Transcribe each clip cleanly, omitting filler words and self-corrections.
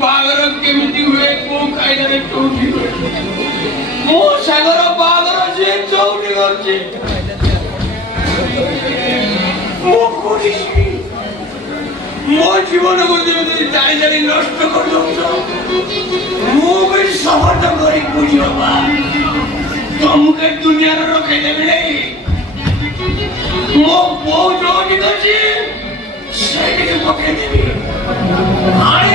बागर केमिति हुए को कायदारे कोठी मो सागर बागर जे चौड़ी करछे मो कोठी मो जीवन को जे जाई जाई नष्ट कर दो मो भी सफर करी बुझियो बा तुमके दुनिया रे रखे देबे नहीं मो बो जोड़ी करछी सेके पके देबी आनी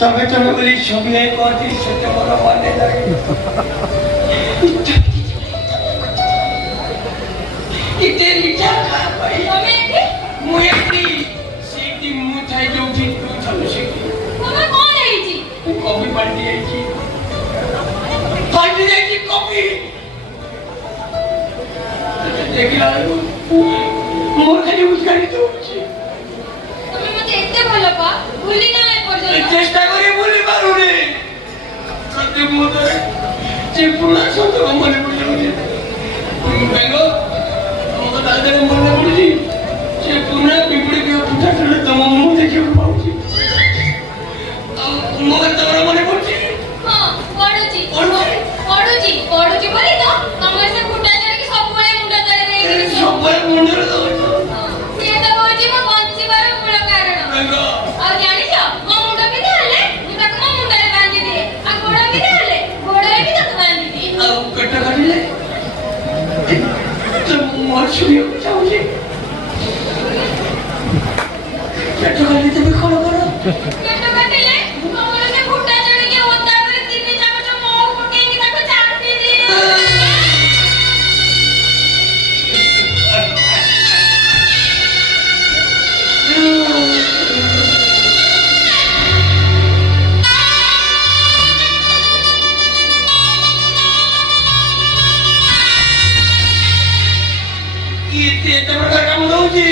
तबे तबे बोली छवि है कोती सत्य बड़ा माने लगे इतने नीचा का भाई हमें मुयती सीधी मुठाई जो भी तू चलो सीधी हमें कौन है जी कॉफी पार्टी है जी पार्टी है जी कॉफी देखिए मोर खाली उस्कारी तो तुम्हें मते इतने भलो पा भूली ना চেষ্টা করে বলি পারুনি সত্যি মতো যে পুরা সত্য মনে পড়ে বেঙ্গো আমাকে তাদের মনে পড়েছি যে পুরা পিপড়ে কে পুঠা ঠেলে তোমার মুখ দেখে পাউছি মনে তোমার মনে পড়ছে হ্যাঁ পড়ুছি পড়ুছি বলি তো তোমার সে পুঠা চড়ে কি সবବେଳେ মুন্ডা চড়ে দেই সবବେଳେ মুন্ডা দাও সে তো বলছি মো বঞ্চিবার মূল কারণ বেঙ্গো আর জানিছ মো মুন্ডা বিধে হলে তাকে মো মুন্ডারে বাঁধি দিয়ে আর গোড়া বিধে হলে গোড়ারে কি তাকে বাঁধি দিয়ে ଆଉ ପେଟ କାଟିଲେ ତ ମୋର ଶୁଣିବାକୁ ଚାହୁଁଛି ପେଟ କାଟି ଦେବେ କଣ କର ପେଟ କାଟିଲେ ତମର ସେ ଫୁଟା ଚଢ଼ିକି ଓଦା କରି 3 ଚାମଚ ମହୁ ପକେଇକି ତାକୁ ଚାଟି ଦିଅ ଏତେ ପ୍ରକାର କାମ ଦଉଛି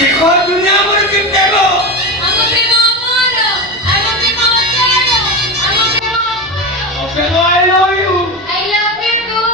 ଦେଖ ଦୁନିଆ ଆମର କେମିତି ହେବ ଆମ ପ୍ରେମ ଅମର ଆମ ପ୍ରେମ ଅଚଳ ଆମ ପ୍ରେମ ପ୍ରେମ I love you I love you too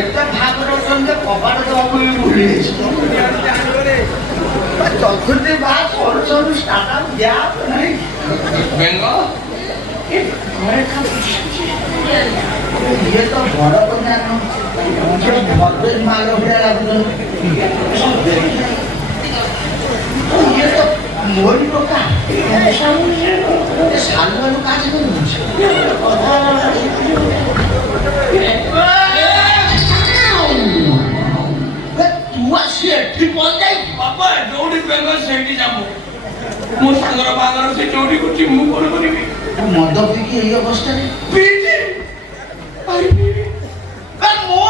ଏତେ ଭାଗର ଅଛନ୍ତି କବାଟ ଜମି ଭୁଲି ଚତୁର୍ଥୀ ବା ସରୁ ସରୁ ଷ୍ଟାର୍ଟ ଗ୍ୟାପ ନାହିଁ ବେଙ୍ଗ ଘରେ ଇଏ ତ ବଡ କଥା ଭଦ୍ର ମାଗ ଭଳିଆ ଲାଗୁଛନ୍ତି ଇଏ ତ ମୋରି କଥା ସାଲୁ କାଜ ବାପା ଯୋଉଠି ବେଙ୍ଗ ସେଇଠି ଯାବ ମୋ ସାଙ୍ଗର ବାହାଘର ସେ ଯୋଉଠି କରୁଛି ମୁଁ କଣ କରିବି ମଦ ପିଇକି ଏଇ ଅବସ୍ଥାରେ ମୋ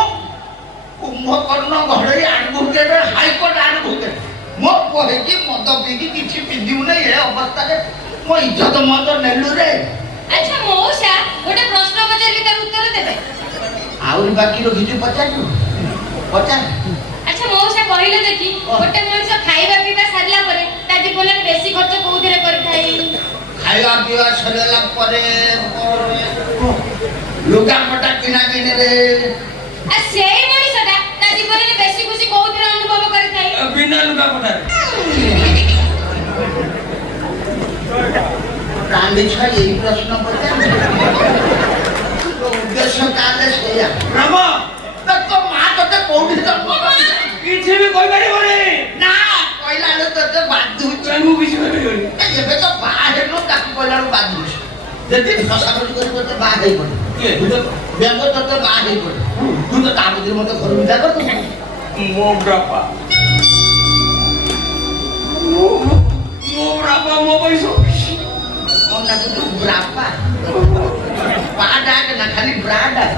କୁମ୍ଭକର୍ଣ୍ଣ ଘରୋଇ ଆଡଭୋକେଟ ହାଇକୋର୍ଟ ଆଡଭୋକେଟ ମୋ କହିକି ମଦ ପିଇକି କିଛି ପିନ୍ଧିବୁ ନାହିଁ ଏ ଅବସ୍ଥାରେ ମୋ ଇଜ୍ଜତ ମଦ ନେଲୁ ରେ ଆଚ୍ଛା ମଉସା ଗୋଟେ ପ୍ରଶ୍ନ ପଚାରିକି ତାର ଉତ୍ତର ଦେବେ ଆହୁରି ବାକି ରଖିଛୁ ପଚାରିବୁ ପଚାର ଆଚ୍ଛା ମଉସା କହିଲେ ଦେଖି ଗୋଟେ ମଣିଷ ଖାଇବା ପିଇବା ସାରିଲା ପରେ ତା ଜୀବନରେ ବେଶୀ ଖର୍ଚ୍ଚ କୋଉଥିରେ କରିଥାଏ ଖାଇବା ପିଇବା ସରିଲା ପରେ ଲୁଗାପଟା କିଣା କିଣିରେ ଆଉ ସେଇ ମଣିଷଟା ତା ଜୀବନରେ ବେଶୀ ଖୁସି କୋଉଥିରେ ଅନୁଭବ କରିଥାଏ ବିନା ଲୁଗାପଟାରେ ପ୍ରାଣୀ ଛୁଆ ଏଇ ପ୍ରଶ୍ନ ପଚାରୁଛି ଉଦ୍ଦେଶ୍ୟ ତାହେଲେ ସେଇଆ ରାମ ତୋ ମା ତୋତେ କୋଉଠି ଜନ୍ମ କରିଥିଲା କିଛି ବି କହିପାରିବନି ନା କହିଲା ବେଳେ ତୋତେ ବାଧୁଛି ମୁଁ କିଛି କହିପାରିବନି ଏବେ ତ ବାହା ହେଲୁ ତାକୁ କହିଲା ବେଳକୁ ବାଧୁଛି ଯଦି ଫସାଫସି କରି ତୋତେ ବାହା ହେଇପଡେ ବେଙ୍ଗ ତୋତେ ବାହା ହେଇପଡେ ତୁ ତ ତା ଭିତରେ ମତେ ଘର ବିଦା କରିଦେବୁ ମୋ ବାପା ମୋ ପଇସା କଣ ନା ତୁ ବ୍ରାପା ପା ଡାକ ନା ଖାଲି ବ୍ରା ଡାକ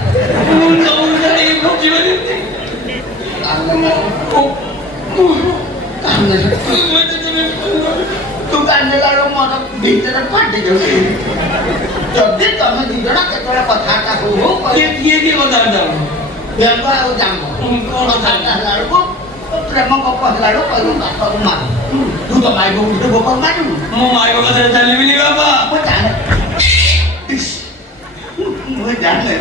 ତୁ କାନ୍ଦିଲା ବେଳକୁ ମୋର ଭିତରେ ଫାଟି ଯାଉଛି ଯଦି ତମେ ଦି ଜଣ କେତେବେଳେ କଥାବାର୍ତ୍ତା ହଉ କିଏ କଥାବାର୍ତ୍ତା ବେଙ୍ଗ ଆଉ ଜାମ କଥାବାର୍ତ୍ତା ହେଲା ବେଳକୁ ପ୍ରେମ ଗପ ହେଲା ବେଳକୁ କହିବୁ ବାପାକୁ ମାରୁ ତୁ ତ ମାଇବ ଉଠେ ବାପାକୁ ମାରିବୁ ମୋ ମାଇବ କଥାରେ ଚାଲିବିନି ବାପା ମୁଁ ଜାଣେ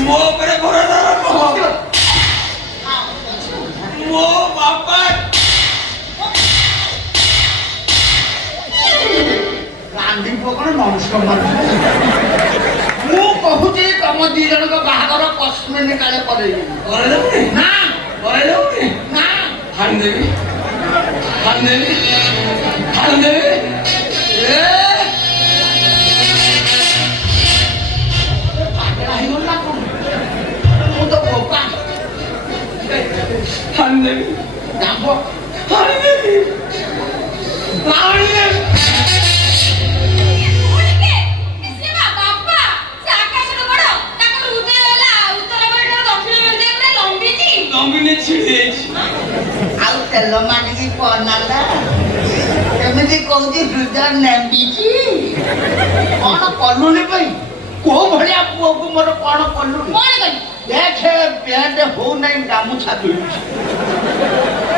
ମୋ ଉପରେ ଭରସା ରଖ ମୋ ବାପା ରାନ୍ଧିବ କଣ ନମସ୍କାର ମାରୁଛି ମୁଁ କହୁଛି ତମ ଦି ଜଣଙ୍କ ବାହାଘର କଶ୍ମୀର କାଳେ କରେଇବି କରେଇଦେବୁନି ନା କରେଇଦେବୁନି ନା ହାଣିଦେବି ପାଗଳା ହେଇଗଲ ନା କଣ ମୁଁ ତ ବୋପା ହାଣିଦେବି ଜାମ୍ବ ହାଣିଦେବି ଉଡ଼ିକେ ସେ ବାପା ସେ ଆକାଶରେ ବଡ଼ ତାଙ୍କର ଉଦୟ ହେଲା ଉତ୍ତର ବଡ଼ ଦକ୍ଷିଣ ବଡ଼ ପୁରା ଲମ୍ବିଛି ଲମ୍ବିନି ଛିଡ଼ି ଯାଇଛି ଆଉ ତେଲ ମାରିକି ପନାଲା ଏମିତି କହୁଛି ହୃଦୟ ନେମ୍ବିଛି କଣ କଲୁନି ପାଇଁ କୋଉ ଭଳିଆ ପୁଅକୁ ମୋର କଣ କଲୁନି କଣ କଲି ଦେଖେ ପ୍ୟାଣ୍ଟ ହଉନାହିଁ ଗାମୁଛା ମିଳୁଛି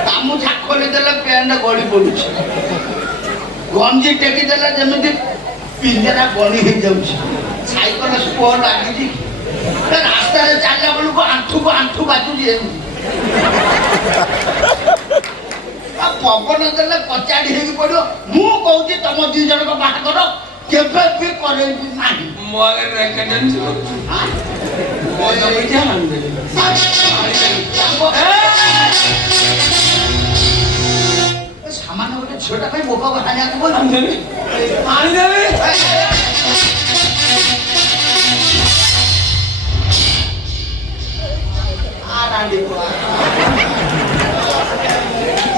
ଗାମୁଛା ଖୋଲିଦେଲେ ପ୍ୟାଣ୍ଟ ଗଳି ପଡୁଛି ଗଞ୍ଜି ଟେକି ଦେଲେ ଯେମିତି ପିଞ୍ଜରା ଗଣି ହେଇଯାଉଛି ସାଇକେଲ ସ୍ପୋ ଲାଗିଛି ରାସ୍ତାରେ ଚାଲିଲା ବେଳକୁ ଆଣ୍ଠୁ ବାଜୁଛି ଏମିତି ପବନ ଦେଲେ କଚାଡି ହେଇକି ପଡିବ ମୁଁ କହୁଛି ତମ ଦି ଜଣଙ୍କ ବାହାଘର କେବେ ବି କରେଇବି ନାହିଁ ମୋ ଆଗରେ ରେକର୍ଡେନ୍ସ କରୁଛୁ ମୋ ଜମିଟା ହାଣିଦେବି ସାମାନ୍ୟ ଗୋଟେ ଝିଅଟା ପାଇଁ ବୋକା ହାଣିବାକୁ ବୋଲ ହାଣିଦେବି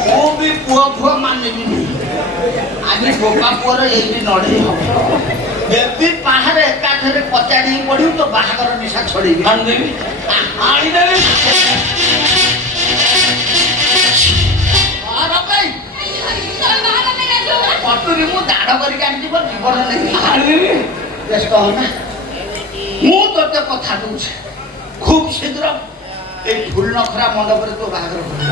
ମୁଁ ବି ପୁଅ ମାନିବିନି ଆଜି ବୋକା ପୁଅର ଏଇଠି ନଢେଇ ହବ ବେବି ପାହାରେ ଏକାଥରେ କଚାଡ଼ି ପଡିବୁ ତ ବାହାଘର ନିଶା ଛଡେଇବି ହାଣିଦେବି କଟୁରୀ ମୁଁ ଦାଢ କରିକି ଆଣିଯିବ ଜୀବନ ନେଇ ହାଣିଦେବି ବ୍ୟସ୍ତ ହନା ମୁଁ ତୋତେ କଥା ଦଉଛି ଖୁବ୍ ଶୀଘ୍ର এই ফুল নখরা মণ্ডপরে তো বাহাঘর করবি